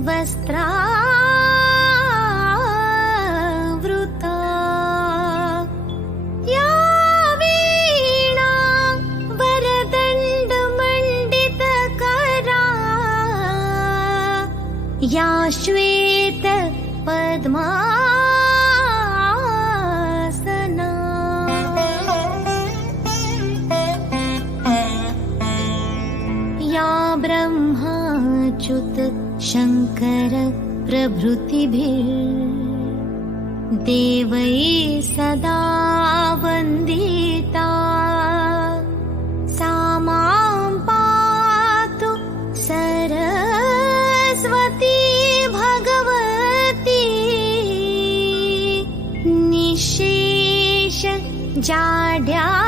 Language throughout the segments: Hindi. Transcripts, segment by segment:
वस्त्रावृता या वीणा वरदण्डमण्डितकरा या श्वेत पद्मासना या ब्रह्माच्युत शङ्कर प्रभृतिभिर्देवैः सदा वन्दिता सा मां पातु सरस्वती भगवती निःशेष जाड्यापहा।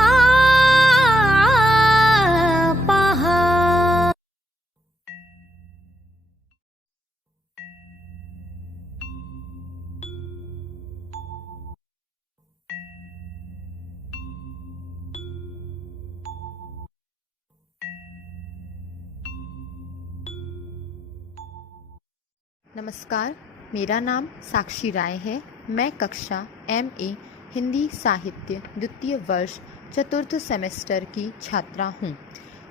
नमस्कार, मेरा नाम साक्षी राय है। मैं कक्षा MA हिंदी साहित्य द्वितीय वर्ष चतुर्थ सेमेस्टर की छात्रा हूँ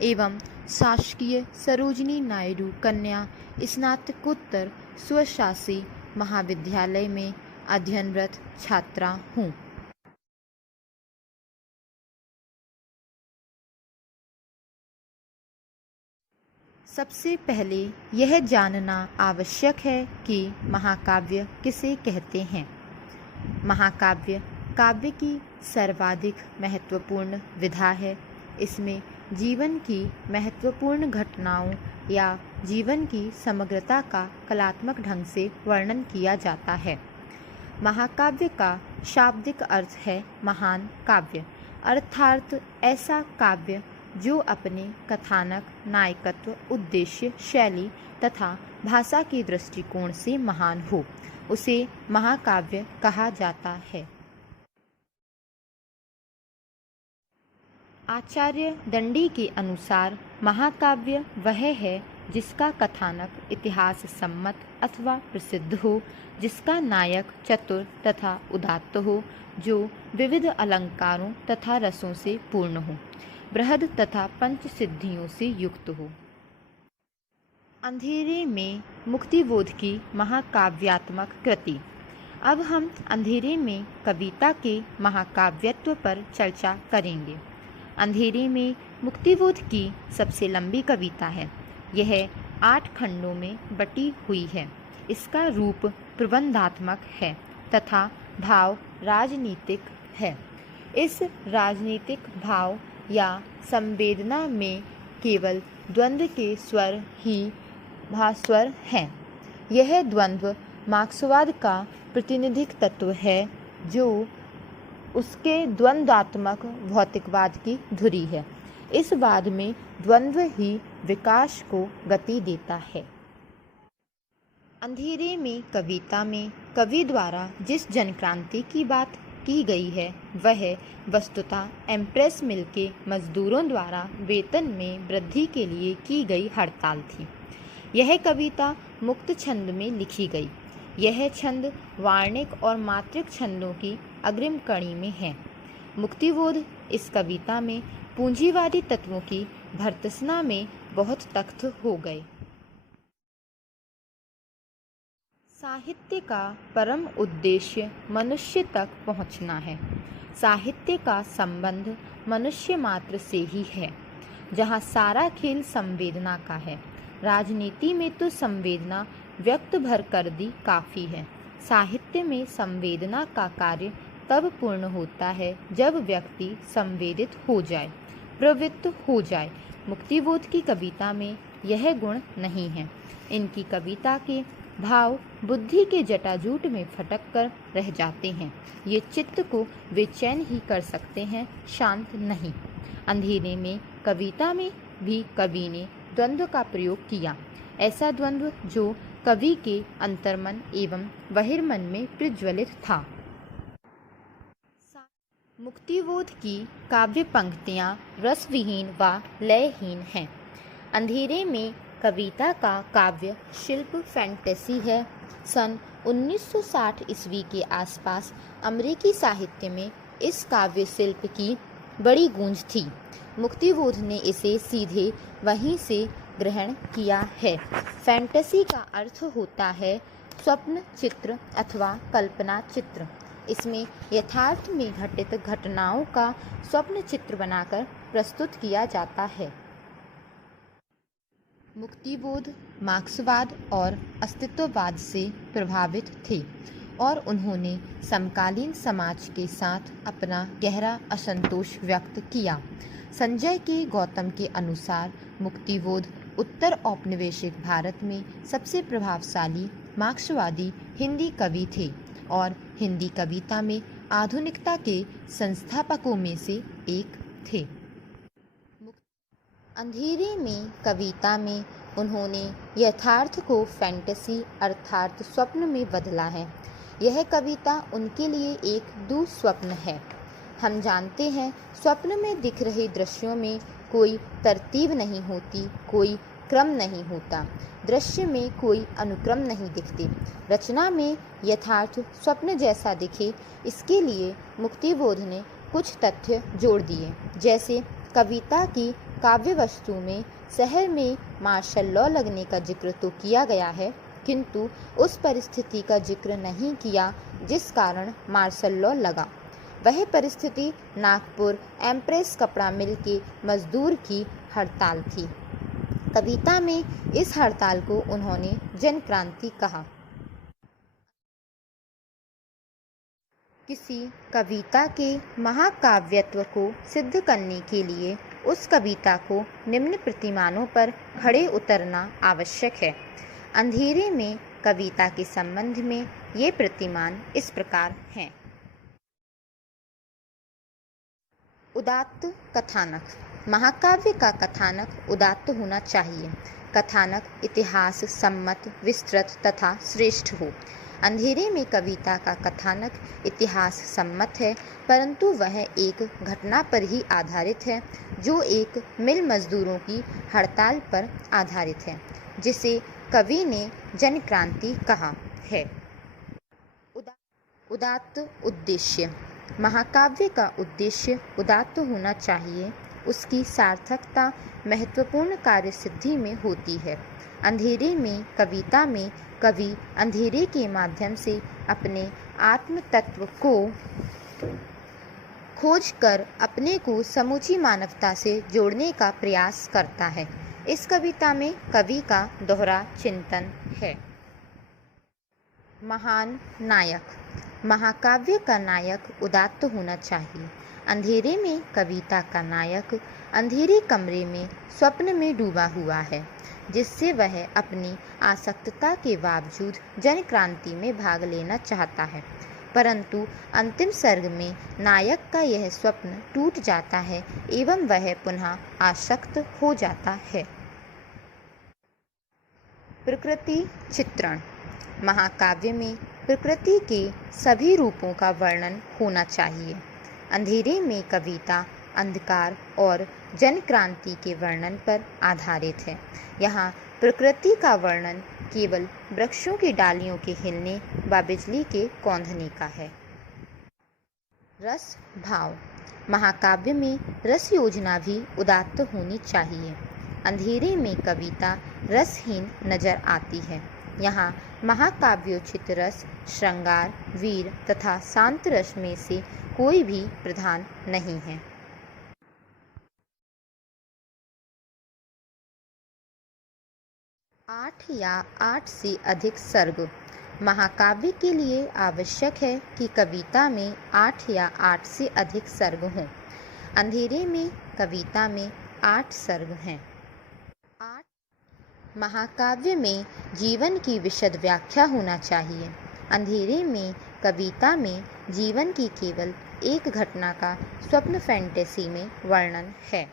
एवं शासकीय सरोजिनी नायडू कन्या स्नातकोत्तर स्वशासी महाविद्यालय में अध्ययनरत छात्रा हूँ। सबसे पहले यह जानना आवश्यक है कि महाकाव्य किसे कहते हैं। महाकाव्य काव्य की सर्वाधिक महत्वपूर्ण विधा है। इसमें जीवन की महत्वपूर्ण घटनाओं या जीवन की समग्रता का कलात्मक ढंग से वर्णन किया जाता है। महाकाव्य का शाब्दिक अर्थ है महान काव्य, अर्थात ऐसा काव्य जो अपने कथानक, नायकत्व, उद्देश्य, शैली तथा भाषा के दृष्टिकोण से महान हो, उसे महाकाव्य कहा जाता है। आचार्य दंडी के अनुसार महाकाव्य वह है जिसका कथानक इतिहास सम्मत अथवा प्रसिद्ध हो, जिसका नायक चतुर तथा उदात्त हो, जो विविध अलंकारों तथा रसों से पूर्ण हो, बृहद तथा पंच सिद्धियों से युक्त हो। अंधेरे में मुक्तिबोध की महाकाव्यात्मक कृति। अब हम अंधेरे में कविता के महाकाव्यत्व पर चर्चा करेंगे। अंधेरे में मुक्तिबोध की सबसे लंबी कविता है। यह 8 खंडों में बटी हुई है। इसका रूप प्रबंधात्मक है तथा भाव राजनीतिक है। इस राजनीतिक भाव या संवेदना में केवल द्वंद्व के स्वर ही भास्वर हैं। यह द्वंद्व मार्क्सवाद का प्रतिनिधिक तत्व है, जो उसके द्वंद्वात्मक भौतिकवाद की धुरी है। इस वाद में द्वंद्व ही विकास को गति देता है। अंधेरे में कविता में कवि द्वारा जिस जनक्रांति की बात की गई है वह वस्तुतः एम्प्रेस मिल के मजदूरों द्वारा वेतन में वृद्धि के लिए की गई हड़ताल थी। यह कविता मुक्त छंद में लिखी गई। यह छंद वार्णिक और मात्रिक छंदों की अग्रिम कड़ी में है। मुक्तिबोध इस कविता में पूंजीवादी तत्वों की भर्त्सना में बहुत तख्त हो गए। साहित्य का परम उद्देश्य मनुष्य तक पहुंचना है। साहित्य का संबंध मनुष्य मात्र से ही है, जहां सारा खेल संवेदना का है। राजनीति में तो संवेदना व्यक्त भर कर दी काफ़ी है। साहित्य में संवेदना का कार्य तब पूर्ण होता है जब व्यक्ति संवेदित हो जाए, प्रवृत्त हो जाए। मुक्तिबोध की कविता में यह गुण नहीं है। इनकी कविता के भाव बुद्धि के जटाजूट में फटक कर रह जाते हैं। ये चित्त को बेचैन ही कर सकते हैं, शांत नहीं। अंधेरे में कविता में भी कवि ने द्वंद्व का प्रयोग किया। ऐसा द्वंद्व जो कवि के अंतर्मन एवं बहिर्मन में प्रज्वलित था। मुक्तिबोध की काव्य पंक्तियाँ रसविहीन व लयहीन हैं। अंधेरे में कविता का काव्य शिल्प फैंटेसी है। सन 1960 ईस्वी के आसपास अमेरिकी साहित्य में इस काव्य शिल्प की बड़ी गूंज थी। मुक्तिबोध ने इसे सीधे वहीं से ग्रहण किया है। फैंटेसी का अर्थ होता है स्वप्न चित्र अथवा कल्पना चित्र। इसमें यथार्थ में घटित घटनाओं का स्वप्न चित्र बनाकर प्रस्तुत किया जाता है। मुक्तिबोध मार्क्सवाद और अस्तित्ववाद से प्रभावित थे और उन्होंने समकालीन समाज के साथ अपना गहरा असंतोष व्यक्त किया। संजय के गौतम के अनुसार मुक्तिबोध उत्तर औपनिवेशिक भारत में सबसे प्रभावशाली मार्क्सवादी हिंदी कवि थे और हिंदी कविता में आधुनिकता के संस्थापकों में से एक थे। अंधेरे में कविता में उन्होंने यथार्थ को फैंटेसी अर्थात स्वप्न में बदला है। यह कविता उनके लिए एक दुःस्वप्न है। हम जानते हैं स्वप्न में दिख रहे दृश्यों में कोई तरतीब नहीं होती, कोई क्रम नहीं होता, दृश्य में कोई अनुक्रम नहीं दिखते। रचना में यथार्थ स्वप्न जैसा दिखे, इसके लिए मुक्तिबोध ने कुछ तथ्य जोड़ दिए। जैसे कविता की काव्य वस्तु में शहर में मार्शल लॉ लगने का जिक्र तो किया गया है, किंतु उस परिस्थिति का जिक्र नहीं किया जिस कारण मार्शल लॉ लगा। वह परिस्थिति नागपुर एम्प्रेस कपड़ा मिल के मजदूर की हड़ताल थी। कविता में इस हड़ताल को उन्होंने जन क्रांति कहा। किसी कविता के महाकाव्यत्व को सिद्ध करने के लिए उस कविता को निम्न प्रतिमानों पर खड़े उतरना आवश्यक है। अंधेरे में कविता के संबंध में ये प्रतिमान इस प्रकार हैं। उदात्त कथानक। महाकाव्य का कथानक उदात्त होना चाहिए। कथानक इतिहास सम्मत, विस्तृत तथा श्रेष्ठ हो। अंधेरे में कविता का कथानक इतिहास सम्मत है, परंतु वह एक घटना पर ही आधारित है जो एक मिल मजदूरों की हड़ताल पर आधारित है, जिसे कवि ने जन क्रांति कहा है। उदात्त उद्देश्य। महाकाव्य का उद्देश्य उदात्त होना चाहिए। उसकी सार्थकता महत्वपूर्ण कार्य सिद्धि में होती है। अंधेरे में कविता में कवि अंधेरे के माध्यम से अपने आत्म तत्व को खोजकर अपने को समूची मानवता से जोड़ने का प्रयास करता है। इस कविता में कवि का दोहरा चिंतन है। महान नायक। महाकाव्य का नायक उदात्त होना चाहिए। अंधेरे में कविता का नायक अंधेरे कमरे में स्वप्न में डूबा हुआ है, जिससे वह अपनी आसक्तता के बावजूद जन क्रांति में भाग लेना चाहता है, परंतु अंतिम सर्ग में नायक का यह स्वप्न टूट जाता है एवं वह पुनः आसक्त हो जाता है। प्रकृति चित्रण। महाकाव्य में प्रकृति के सभी रूपों का वर्णन होना चाहिए। अंधेरे में कविता अंधकार और जन क्रांति के वर्णन पर आधारित है। यहाँ प्रकृति का वर्णन केवल वृक्षों की डालियों के हिलने व बिजली के कौंधने का है। रस भाव। महाकाव्य में रस योजना भी उदात्त होनी चाहिए। अंधेरे में कविता रसहीन नजर आती है। यहाँ महाकाव्योचित रस श्रृंगार, वीर तथा शांत रस में से कोई भी प्रधान नहीं है। 8 या 8 से अधिक सर्ग। महाकाव्य के लिए आवश्यक है कि कविता में 8 या 8 से अधिक सर्ग हों। अंधेरे में कविता में 8 सर्ग हैं। 8 महाकाव्य में जीवन की विशद व्याख्या होना चाहिए। अंधेरे में कविता में जीवन की केवल एक घटना का स्वप्न फैंटेसी में वर्णन है।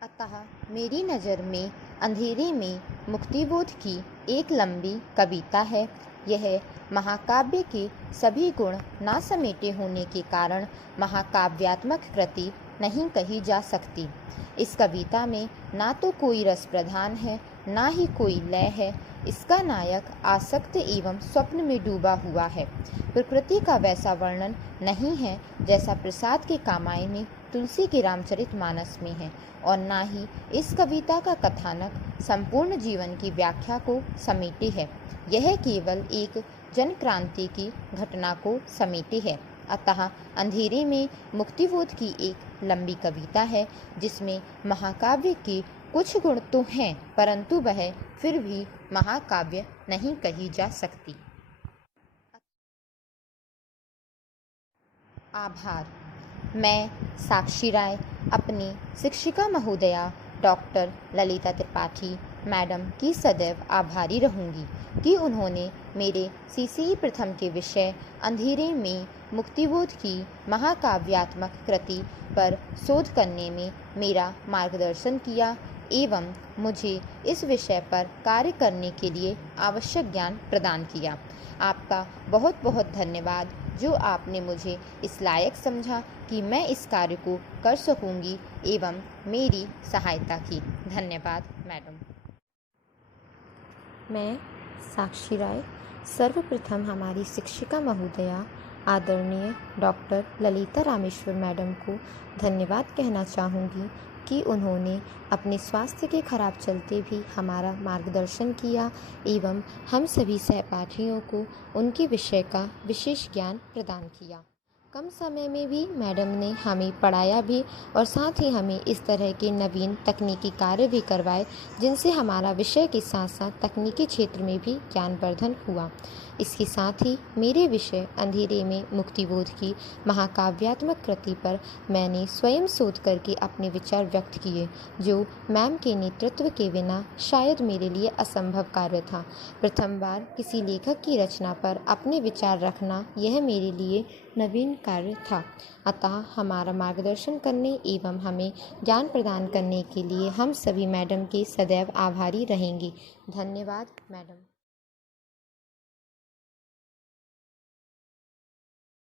अतः मेरी नज़र में अंधेरे में मुक्तिबोध की एक लंबी कविता है। यह महाकाव्य के सभी गुण ना समेटे होने के कारण महाकाव्यात्मक कृति नहीं कही जा सकती। इस कविता में ना तो कोई रस प्रधान है, ना ही कोई लय है। इसका नायक आसक्त एवं स्वप्न में डूबा हुआ है। प्रकृति का वैसा वर्णन नहीं है जैसा प्रसाद के कामायनी तुलसी के रामचरितमानस में है, और ना ही इस कविता का कथानक संपूर्ण जीवन की व्याख्या को समेटे है। यह केवल एक जन क्रांति की घटना को समेटे है। अतः अंधेरे में मुक्तिबोध की एक लंबी कविता है, जिसमें महाकाव्य के कुछ गुण तो हैं, परंतु वह फिर भी महाकाव्य नहीं कही जा सकती। आभार। मैं साक्षी राय अपनी शिक्षिका महोदया डॉक्टर ललिता त्रिपाठी मैडम की सदैव आभारी रहूंगी कि उन्होंने मेरे सीसीई प्रथम के विषय अंधेरे में मुक्तिबोध की महाकाव्यात्मक कृति पर शोध करने में मेरा मार्गदर्शन किया एवं मुझे इस विषय पर कार्य करने के लिए आवश्यक ज्ञान प्रदान किया। आपका बहुत बहुत धन्यवाद, जो आपने मुझे इस लायक समझा कि मैं इस कार्य को कर सकूंगी एवं मेरी सहायता की। धन्यवाद मैडम। मैं साक्षी राय सर्वप्रथम हमारी शिक्षिका महोदया आदरणीय डॉक्टर ललिता रामेश्वर मैडम को धन्यवाद कहना चाहूँगी कि उन्होंने अपने स्वास्थ्य के खराब चलते भी हमारा मार्गदर्शन किया एवं हम सभी सहपाठियों को उनके विषय का विशेष ज्ञान प्रदान किया। कम समय में भी मैडम ने हमें पढ़ाया भी और साथ ही हमें इस तरह के नवीन तकनीकी कार्य भी करवाए, जिनसे हमारा विषय के साथ साथ तकनीकी क्षेत्र में भी ज्ञानवर्धन हुआ। इसके साथ ही मेरे विषय अंधेरे में मुक्तिबोध की महाकाव्यात्मक कृति पर मैंने स्वयं शोध करके अपने विचार व्यक्त किए, जो मैम के नेतृत्व के बिना शायद मेरे लिए असंभव कार्य था। प्रथम बार किसी लेखक की रचना पर अपने विचार रखना यह मेरे लिए नवीन कार्य था। अतः हमारा मार्गदर्शन करने एवं हमें ज्ञान प्रदान करने के लिए हम सभी मैडम के सदैव आभारी रहेंगे। धन्यवाद मैडम।